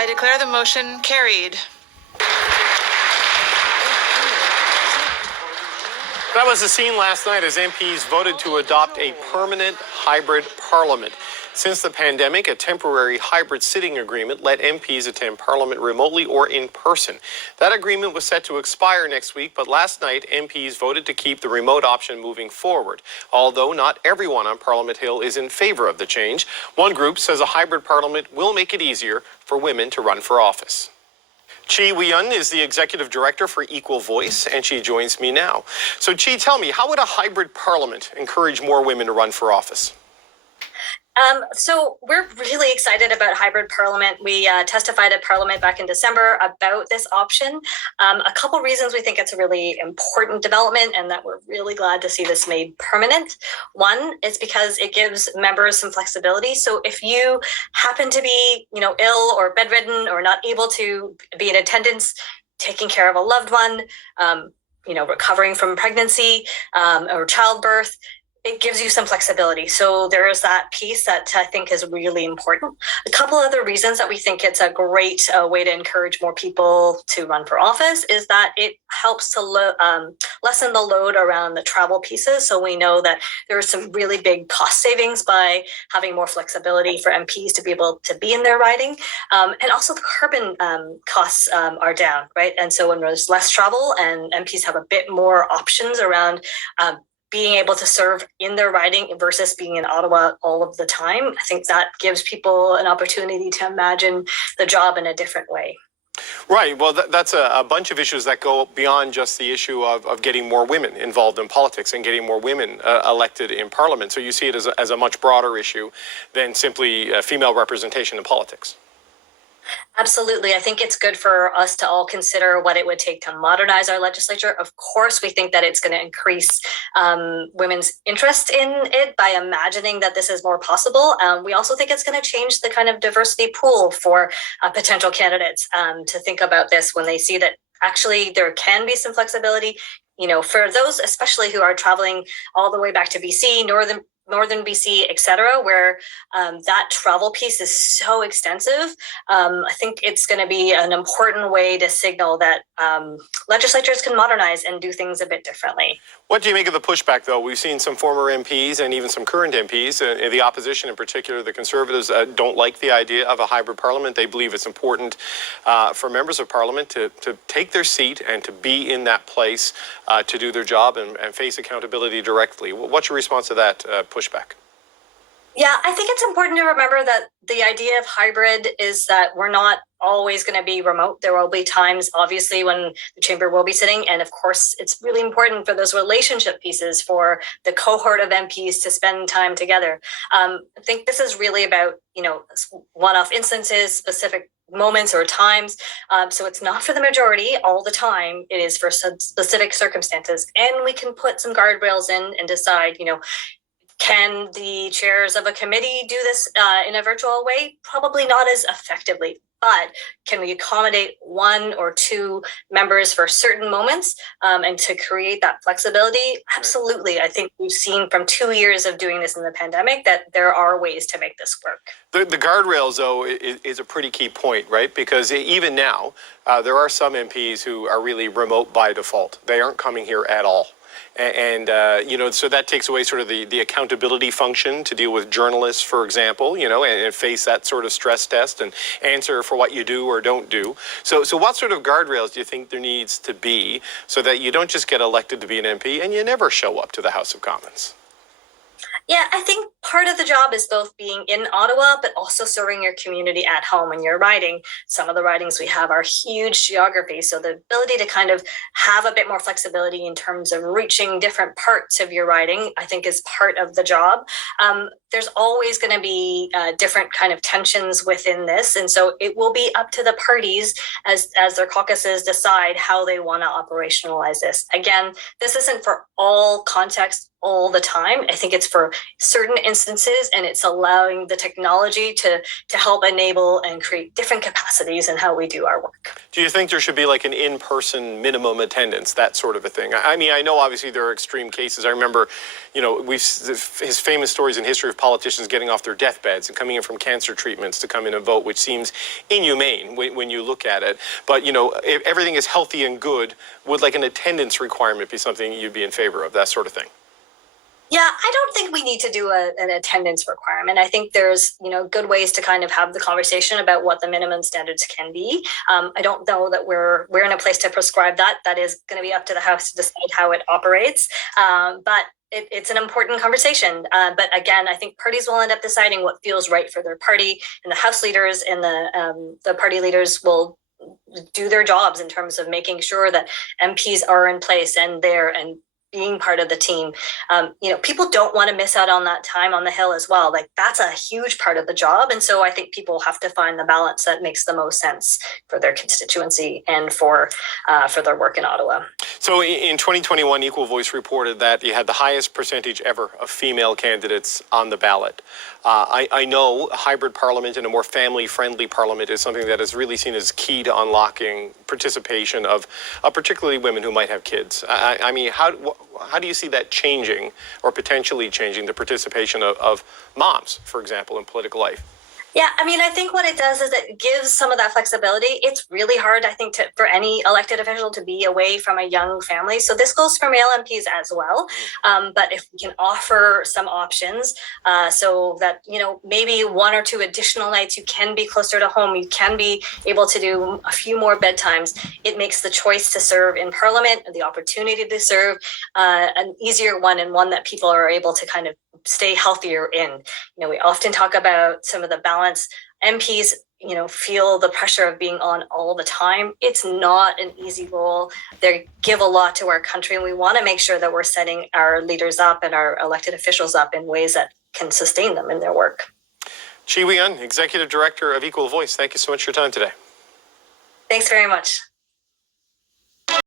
I declare the motion carried. That was the scene last night as MPs voted to adopt a permanent hybrid parliament. Since the pandemic, a temporary hybrid sitting agreement let MPs attend Parliament remotely or in person. That agreement was set to expire next week, but last night MPs voted to keep the remote option moving forward. Although not everyone on Parliament Hill is in favour of the change, one group says a hybrid parliament will make it easier for women to run for office. Nguyen is the executive director for Equal Voice, and she joins me now. So Chi, tell me, how would a hybrid parliament encourage more women to run for office? So we're really excited about hybrid parliament. We testified at Parliament back in December about this option. A couple reasons we think it's a really important development and that we're really glad to see this made permanent. One is because it gives members some flexibility. So if you happen to be, ill or bedridden or not able to be in attendance, taking care of a loved one, recovering from pregnancy or childbirth, it gives you some flexibility. So there is that piece that I think is really important. A couple other reasons that we think it's a great way to encourage more people to run for office is that it helps to lessen the load around the travel pieces. So we know that there are some really big cost savings by having more flexibility for MPs to be able to be in their riding. And also the carbon costs are down, right? And so when there's less travel and MPs have a bit more options around being able to serve in their riding versus being in Ottawa all of the time, I think that gives people an opportunity to imagine the job in a different way. Right. Well, that's a bunch of issues that go beyond just the issue of getting more women involved in politics and getting more women elected in Parliament. So you see it as a much broader issue than simply female representation in politics. Absolutely. I think it's good for us to all consider what it would take to modernize our legislature. Of course, we think that it's going to increase women's interest in it by imagining that this is more possible. We also think it's going to change the kind of diversity pool for potential candidates to think about this when they see that actually there can be some flexibility. For those especially who are traveling all the way back to BC, Northern BC, et cetera, where that travel piece is so extensive. I think it's going to be an important way to signal that legislatures can modernize and do things a bit differently. What do you make of the pushback, though? We've seen some former MPs and even some current MPs, the opposition in particular, the Conservatives, don't like the idea of a hybrid parliament. They believe it's important for members of Parliament to take their seat and to be in that place to do their job and face accountability directly. What's your response to that pushback? Yeah, I think it's important to remember that the idea of hybrid is that we're not always going to be remote. There will be times, obviously, when the chamber will be sitting. And of course, it's really important for those relationship pieces for the cohort of MPs to spend time together. I think this is really about, one-off instances, specific moments or times. So it's not for the majority all the time. It is for specific circumstances. And we can put some guardrails in and decide, can the chairs of a committee do this in a virtual way? Probably not as effectively, but can we accommodate one or two members for certain moments and to create that flexibility? Absolutely. I think we've seen from 2 years of doing this in the pandemic that there are ways to make this work. The guardrails, though, is a pretty key point, right? Because even now, there are some MPs who are really remote by default. They aren't coming here at all. And so that takes away sort of the accountability function to deal with journalists, for example, and face that sort of stress test and answer for what you do or don't do. So what sort of guardrails do you think there needs to be so that you don't just get elected to be an MP and you never show up to the House of Commons? Yeah, I think part of the job is both being in Ottawa, but also serving your community at home when you're riding. Some of the ridings we have are huge geography. So the ability to kind of have a bit more flexibility in terms of reaching different parts of your riding, I think is part of the job. There's always going to be different kind of tensions within this. And so it will be up to the parties as their caucuses decide how they want to operationalize this. Again, this isn't for all contexts. all the time. I think it's for certain instances, and it's allowing the technology to help enable and create different capacities in how we do our work. Do you think there should be like an in-person minimum attendance, that sort of a thing? I mean, I know obviously there are extreme cases. I remember, his famous stories in history of politicians getting off their deathbeds and coming in from cancer treatments to come in and vote, which seems inhumane when you look at it. But, if everything is healthy and good, would like an attendance requirement be something you'd be in favor of, that sort of thing? Yeah, I don't think we need to do an attendance requirement. I think there's, good ways to kind of have the conversation about what the minimum standards can be. I don't know that we're in a place to prescribe that. That is going to be up to the House to decide how it operates. But it's an important conversation. But again, I think parties will end up deciding what feels right for their party, and the House leaders and the party leaders will do their jobs in terms of making sure that MPs are in place and there and being part of the team. People don't want to miss out on that time on the Hill as well. Like, that's a huge part of the job. And so I think people have to find the balance that makes the most sense for their constituency and for their work in Ottawa. So in 2021, Equal Voice reported that you had the highest percentage ever of female candidates on the ballot. I know a hybrid parliament and a more family-friendly parliament is something that is really seen as key to unlocking participation of particularly women who might have kids. I mean, how do you see that changing or potentially changing the participation of moms, for example, in political life? Yeah, I mean, I think what it does is it gives some of that flexibility. It's really hard, I think, for any elected official to be away from a young family. So this goes for male MPs as well. But if we can offer some options so that, maybe one or two additional nights you can be closer to home, you can be able to do a few more bedtimes, it makes the choice to serve in Parliament and the opportunity to serve an easier one, and one that people are able to kind of stay healthier in. We often talk about some of the balance. MPs, feel the pressure of being on all the time. It's not an easy role. They give a lot to our country, and we want to make sure that we're setting our leaders up and our elected officials up in ways that can sustain them in their work. Nguyen, Executive Director of Equal Voice, thank you so much for your time today. Thanks very much.